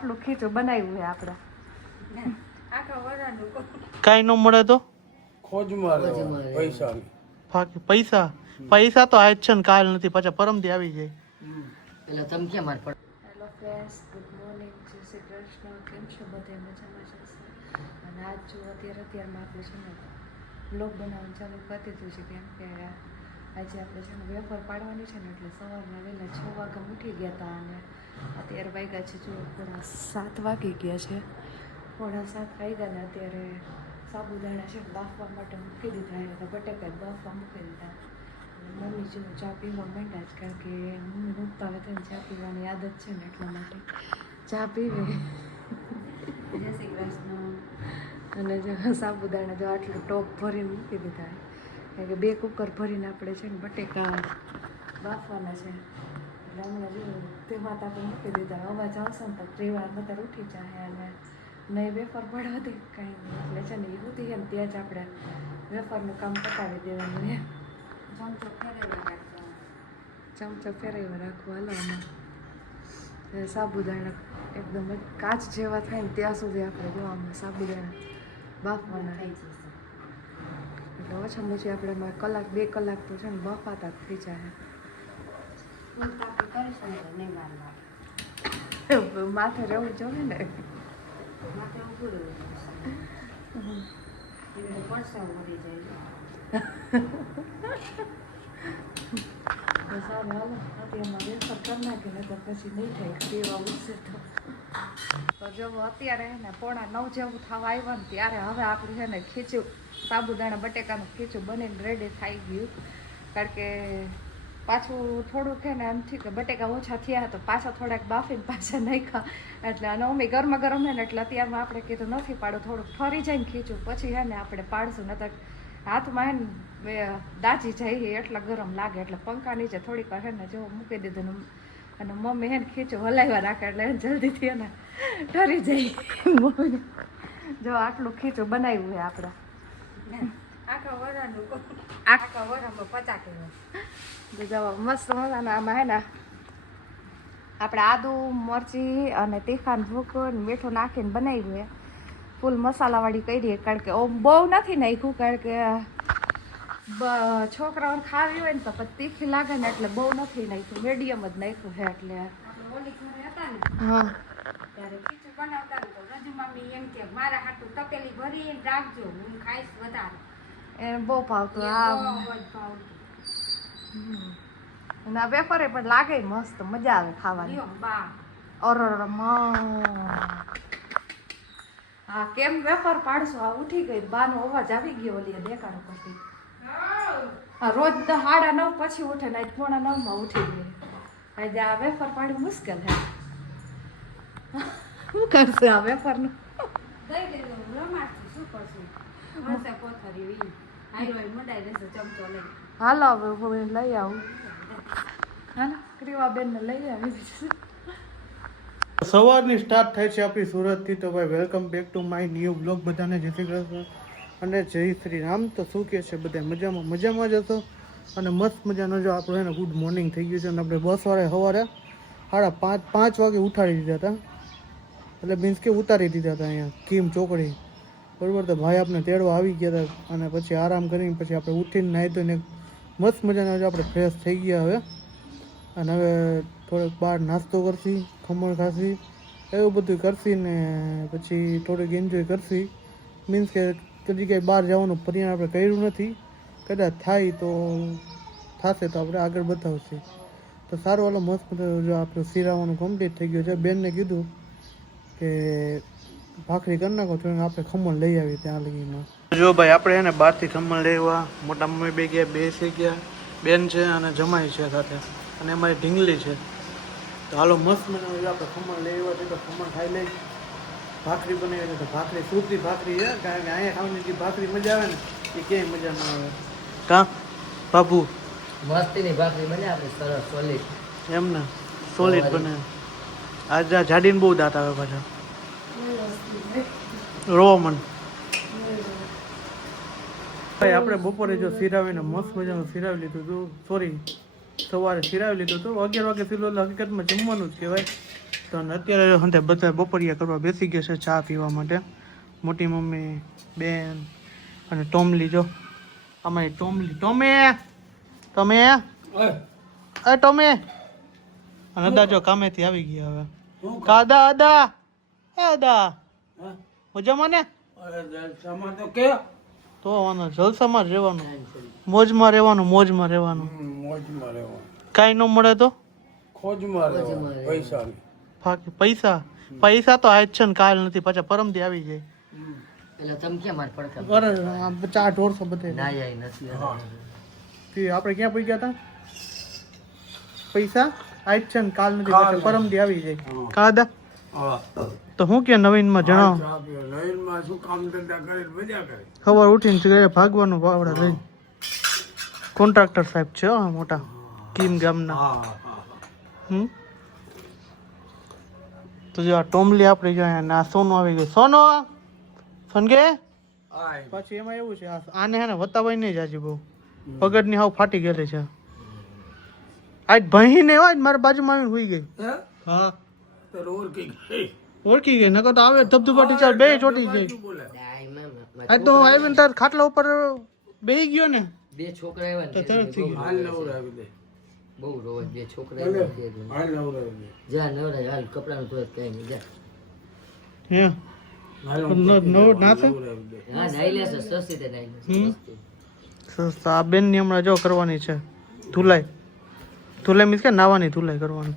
આટલું ખીચું બનાવ્યું છે આપણે કાઈ ન મળે તો પૈસા પૈસા તો આજ છે ને કાલ નથી, પાછા પરમથી આવી જાય. હેલો ફ્રેન્ડ્સ, ગુડ મોર્નિંગ, જય શ્રી કૃષ્ણ. કેમ છો બધે? મજામાં જશે. અને આજ જો અત્યારમાં આપણે છે ને બ્લોગ બનાવવાનું ચાલુ કરી દીધું છે, કેમ કે આજે આપણે છે ને વેફર પાડવાની છે ને, એટલે સવારના વહેલા 6 વાગે ઉઠી ગયા હતા અને અત્યારે વાગ્યા છે જો 7:15 વાગી ગયા છે. 7:15 વાગ્યા ને અત્યારે સાબુદાણા છે બાફવા માટે મૂકી દીધા હતા, બટેકા બાફવા મૂકી દીધા. મમ્મી જો ચા પીવા માંડ્યા જ, કારણ કે મમ્મી મૂકતા હોય તો ચા પીવાની આદત છે ને, એટલા માટે ચા પીવે. જય શ્રી કૃષ્ણ. અને જો સાબુદાણા જો આટલું ટોપ ભરીને મૂકી દીધા, કારણ કે 2 કુકર ભરીને આપણે છે ને બટેકા બાફવાના છે. એટલે હમણાં જો તેમાં તો આપણે મૂકી દીધા. અવાજ આવશે ને તો ત્રીવાર બધા ઉઠી જાય અને નહીં વેફર પડવાથી કાંઈ નહીં, એટલે છે ને એ ઉઠી જાય ને ત્યાં જ આપણે વેફરનું કામ પતાવી દેવાનું એમ. ચમચો ફેરવી રાખવો. હાલો આમાં સાબુદાણા એકદમ કાચ જેવા થાય ને ત્યાં સુધી આપણે જોવામાં સાબુદાણા બાફવાના થઈ જશે. એટલે ઓછામાં ઓછી આપણે 1-2 કલાક તો છે ને બફાતા જ થઈ જાય. માથે રહેવું જોઈએ ને, માથે ઊભું રહેવું સારું. હાલો અત્યારમાં વેફર કરી નાખીને તો પછી નહીં થાય, દેવા ઉઠશે તો જો અત્યારે ને 8:45 જેવું થવા આવ્યા ને ત્યારે હવે આપણું છે ને ખીચું સાબુદાણા બટેકાનું ખીચું બનીને રેડી થઈ ગયું. કારણ કે પાછું થોડુંક છે ને એમ થયું કે બટેકા ઓછા થયા તો પાછા થોડાક બાફીને પાછા નાખ્યા, એટલે અને અમે ગરમા ગરમ ને એટલે અત્યારમાં આપણે કીધું નથી પાડું, થોડુંક ઠરી જાય ને ખીચું પછી છે ને આપણે પાડશું, નતર હાથમાં હે ને દાજી જાય એટલા ગરમ લાગે. એટલે પંખા નીચે થોડીક વાર છે ને જો મૂકી દીધું ને, અને મમ્મી હે ને ખીચું હલાવ્યા રાખે એટલે જલ્દીથી એને ઠરી જાય. જો આટલું ખીચું બનાવ્યું છે આપણે આખા વરામાં 50 કિલો. જવા મસ્ત મજાના આમાં હે ને આપણે આદુ મરચી અને તીખાન ભૂકું મીઠું નાખીને બનાવ્યું છે. ફૂલ મસાલાવાળી કરી, કારણ કે બહુ નથી નાખ્યું, કારણ કે છોકરાઓને ખાવી હોય ને તો પછી તીખી લાગે ને, એટલે બહુ નથી નાખ્યું, મીડિયમ જ નાખ્યું છે. એટલે હા ત્યારે ખીચું બનાવતા તો રજુ મમ્મી એમ કે મારા હાટું તપેલી ભરીને રાખજો, હું ખાઈશ વધારે. એને બહુ ભાવતું આ અને આ વેફરે પણ લાગે મસ્ત, મજા આવે ખાવાની. હા કેમ વેફર પાડશો? આ ઉઠી ગઈ, બાનો અવાજ આવી ગયો ઓલી દેખાડો પછી. હા રોજ 9:30 પછી ઉઠે ને, 8:45 ઉઠી ગઈ. આજે આ વેફર પાડવું મુશ્કેલ છે. શું કરશે આ વેફરનું? દઈ દેવું રમાડશું, શું કરશું? હશે કોથરી આયરો મડાઈ રહેશે ચમચો લઈ. હાલો હવે લઈ આવું. હા ક્રીવાબેનને લઈ આવી. સવારની સ્ટાર્ટ થાય છે આપણી સુરતથી. તો ભાઈ welcome back to my new blog. બધાને જય શ્રી કૃષ્ણ અને જય શ્રી રામ. તો શું કહે છે બધા મજામાં જ હશો અને મસ્ત મજાનો જો આપણું એને ગુડ મોર્નિંગ થઈ ગયું છે. અને આપણે બસવાળે સવારે 5:30 વાગે ઉઠાડી દીધા હતા, એટલે મીન્સ કે ઉતારી દીધા હતા અહીંયા કીમ ચોકડી બરાબર. તો ભાઈ આપણે તેડવા આવી ગયા હતા અને પછી આરામ કરીને પછી આપણે ઉઠીને નાહી ધોઈને મસ્ત મજાના આપણે ફ્રેશ થઈ ગયા હવે. અને હવે થોડોક બહાર નાસ્તો કરશી, ખમણ ખાશી, એવું બધું કરશી ને પછી થોડુંક એન્જોય કરશી. મીન્સ કે કદી કંઈ બહાર જવાનું પરિણામ આપણે કર્યું નથી, કદાચ થાય તો થશે તો આપણે આગળ બતાવશે. તો સારું હાલો મસ્ત જો આપણું સિરાવાનું કમ્પ્લીટ થઈ ગયું છે. બેનને કીધું કે ભાખરી કરી નાખો તો આપણે ખમણ લઈ આવીએ ત્યાં લગીમાં. જો ભાઈ આપણે એને બહારથી ખમણ લેવા મોટા મમ્મી બે ગયા, બેસી ગયા, બેન છે અને જમાઈ છે સાથે, અને અમારી ઢીંગલી છે. તો હાલો મસ્ત મને આપણે ખમણ લઈ આવ્યા છે, તો ખમણ ખાઈ લઈ. ભાખરી બનાવી છે તો ભાખરી સૂતી ભાખરી છે, કારણ કે અહીંયા ખાવાની જે ભાખરી મજા આવે ને એ ક્યાંય મજા ના આવે. કાં બાપુ મસ્તીની ભાખરી બને આપણી સરસ સોલિડ, એમ ને સોલિડ બને. આજે જાડીને બહુ દાંત આવે પાછા રો મન. ભાઈ આપણે બપોરે જો સિરાવીને મસ્ત મજાનું સિરાવી લીધું હતું, સોરી સવારે સિરાવી લીધું હતું. 11 વાગે સિલો એટલે હકીકતમાં જમવાનું જ કહેવાય. તો અત્યારે હંતે બધા બપોરિયા કરવા બેસી ગયા છે ચા પીવા માટે. મોટી મમ્મી, બેન અને ટોમલી. જો અમારી ટોમલી. તમે ટોમે અને અદા જો કામેથી આવી ગયા હવે. કાદા અદા અદા મજામાં ને? તો જલસામાં જ રહેવાનું, મોજમાં રહેવાનું. કાંઈ ન મળે તો પૈસા તો આજ છે ને કાલ નથી, પાછા પરમથી આવી જાય. પેલા ચમક્યા માર પડકા. અરે ચા ઢોરસો બધે ના જાય નથી. આપણે ક્યાં પડી ગયા હતા? પૈસા આજ છે ને કાલ નથી, પાછા પરમથી આવી જાય. કાદા તો હું કે નવીનમાં જણાવો. ખબર ઉઠીને ભાગવાનું વાવડા લઈને. કોન્ટ્રાક્ટર સાહેબ છે મોટા કીમ ગામના. તો જો આ ટોમલી આપણે જો ના સોનું આવી ગયું. સોનગે પછી એમાં એવું છે આને હે ને વતાવાય નહીં જાજી બહુ પગડની હાવ ફાટી ગયેલી છે. આજ ભહી ને હોય મારા બાજુમાં આવીને હુઈ ગઈ. હા ઓળખી ગઈ નકર તો આવે ધબધબાટી ચાલ બે ચોટી ગઈ. આજ તો આવીને તાર ખાટલા ઉપર બેહી ગયો ને. બે છોકરા આવ્યા તો તરત થઈ ગયો. બહુ રોજ બે છોકરા આવ્યા. જા નવરા હાલ કપડાનું તો કઈ નહીં જા. હે બેન ની હમણાં જો કરવાની છે ધુલાઈ. મીન્સ કે નાવાની ધુલાઈ કરવાની.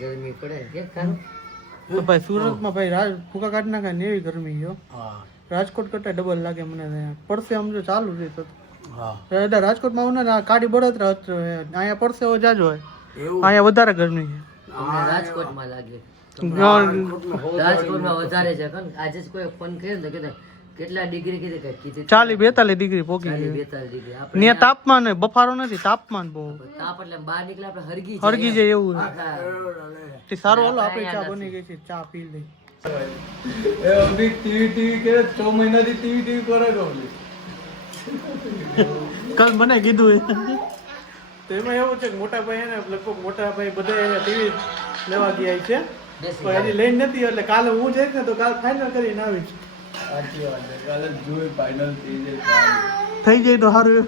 ગરમી પડે તો ભાઈ સુરતમાં ભાઈ ફૂકા કાઢી નાખે ને એવી ગરમી ગયો. રાજકોટ કરતા ડબલ લાગે મને. પડશે આમ જો ચાલુ છે તો રાજકોટમાં આવું ને કાઢી બળતરા અહીંયા પડશે જાજો હોય. અહીંયા વધારે ગરમી છે. રાજકોટમાં લાગે. રાજકોટમાં વધારે છે. આજે જ કોઈ ફોન કર્યો ને કે કેટલા ડિગ્રી કીધી 40-42 ડિગ્રી પોકી ગઈ. 42 ડિગ્રી. ને તાપમાન બફારો નથી, તાપમાન બહુ તાપ એટલે બહાર નીકળે આપણે હરગી જાય એવું છે. સારું હાલો આપણે ચા બની ગઈ છે, ચા પી લઈ. કાલ મને કીધું તો એમાં એવું છે કે મોટા ભાઈ ને લગભગ મોટા ભાઈ બધા ટીવી લેવા ગયા છે પણ હજી લઈને નથી. એટલે કાલે હું જઈશ ને તો કાલ ફાઇનલ કરીને આવીશ. થઈ જાય તો સારું.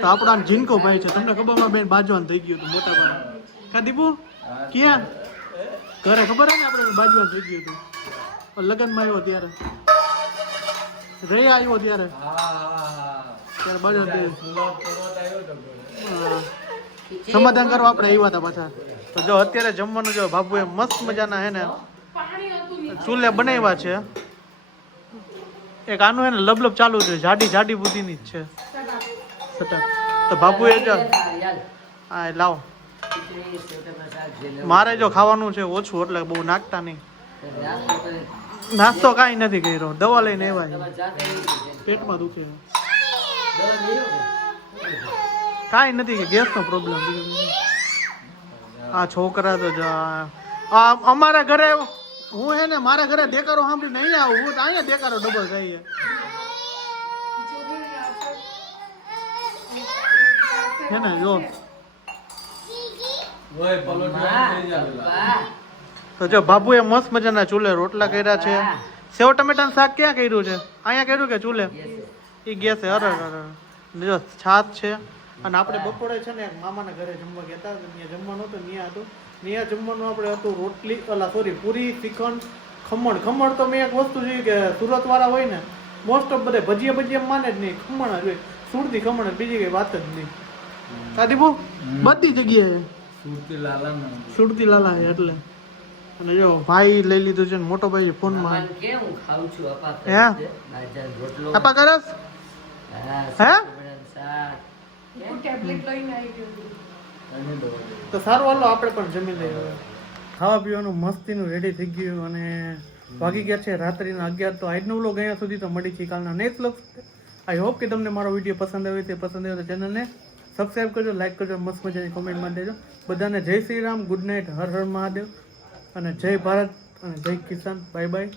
તો આપણા જીનકો ભાઈ છે, તમને ખબર બેન બાજવાન થઈ ગયું હતું મોટા ભાઈ. કા દીપુ ક્યાં ઘરે ખબર હે ને આપણે બાજવાન થઈ ગયું હતું લગ્નમાં આવ્યો ત્યારે આવ્યો ત્યારે બાજવાન સમાધાન કરવા આપણે આવ્યા હતા પાછા. તો જો અત્યારે જમવાનું જો બાબુએ મસ્ત મજાના હે ને ચૂલે બનાવ્યા છે. એક આનું હે ને લબલબ ચાલુ છે, જાડી બુદ્ધિની જ છે સટક. તો બાબુએ જો હા લાવો. મારે જો ખાવાનું છે ઓછું એટલે બહુ નાખતા નહીં. નાસ્તો કાંઈ નથી કર્યો, દવા લઈને આવ્યા. પેટમાં દુખે કાંઈ નથી કે ગેસનો પ્રોબ્લેમ. આ છોકરા તો અમારા ઘરે હું હે ને મારા ઘરે દેકારો સાંભળી નહીં આવું. હું તો અહીંયા દેકારો ડબલ થાય હે ને જો. તો જો બાબુએ મસ્ત મજાના ચૂલે રોટલા કર્યા છે. સેવ ટમેટાનું શાક ક્યાં કર્યું છે? અહીંયા કર્યું કે ચૂલે? એ ગેસે. અરે જો છાત છે. અને આપણે બપોરે છે ને મામાના ઘરે જમવા ગયા હતા. ત્યાં જમવાનું હતું, ત્યાં હતું. ત્યાં જમવાનું આપણે હતું રોટલી પૂરી, શ્રીખંડ, ખમણ. તો મેં એક વસ્તુ જોઈ કે સુરત વાળા હોય ને મોસ્ટ ઓફ બધા ભજીયા માને જ નહીં, ખમણ જ હોય. સુરતી ખમણ, બીજી કઈ વાત જ નહીં. સાદીપુ બધી જગ્યાએ સુરતી લાલા એટલે. અને જો ભાઈ લઈ લીધું છે ને મોટો ભાઈ ફોનમાં આપા કરસ હે. તો સારું હાલો આપણે પણ જમી લઈએ. ખાવા પીવાનું મસ્તીનું રેડી થઈ ગયું અને વાગી ગયા છે રાત્રિના 11. તો આજનો વ્લોગ અહીંયા સુધી. તો મળી છે કાલના નેક્સ્ટ વ્લોગ. આઈ હોપ કે તમને મારો વિડીયો પસંદ આવ્યો તો ચેનલને સબસ્ક્રાઈબ કરજો, લાઈક કરજો, મસ્ત મજાની કોમેન્ટમાં દેજો. બધાને જય શ્રી રામ, ગુડ નાઇટ, હર હર મહાદેવ અને જય ભારત અને જય કિસાન. Bye bye.